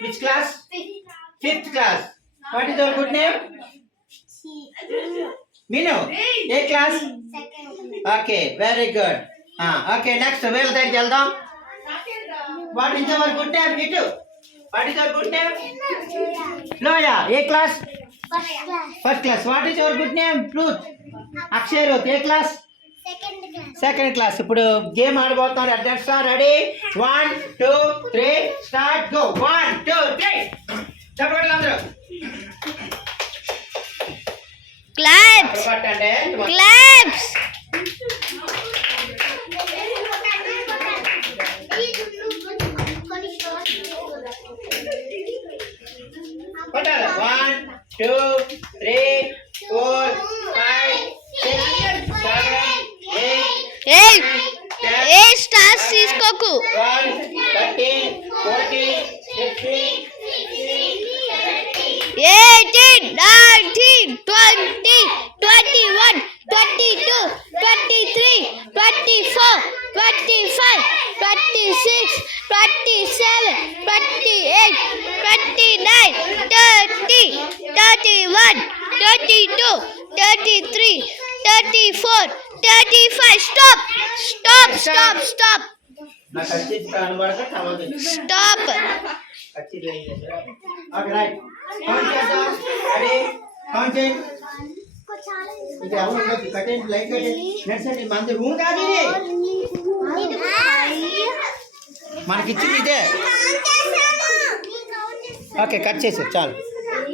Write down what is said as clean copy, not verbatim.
Which class? Fifth class. What is your good name? Minu. A class? Okay, very good. Okay, next. Well, then tell them. What is your good name? Mitu. What is your good name? Loya. A class? First class. What is your good name? Ruth. Akshay Ruth. A class? Second class. ఇప్పుడు game ఆడబోతున్నారు. Address ready 1 2 3 start go 1 2 3 చెప్పండి అందరూ claps claps కొట్టాలి 1 2 3 4 5 6 7 ఏ స్టార్స్ తీసుకోకు 13 14 15 18 19 20 21 22 23 24 25 26 27 28 29 30 31 32 33 34 35 stop stop stop stop నాకు వచ్చేసి కనబడక చదవదు stop వచ్చి ఓకే రైట్ కౌంట్ చేద్దాం రెడీ కౌంట్ చేయండి ఇది అవును ఉండదు కటెంట్ లైట్ కటెంట్ నర్సరీ మంది రూమ్ కాదు ఇది మనకి ఇచ్చింది ఇదే ఓకే కట్ చేసి చాలు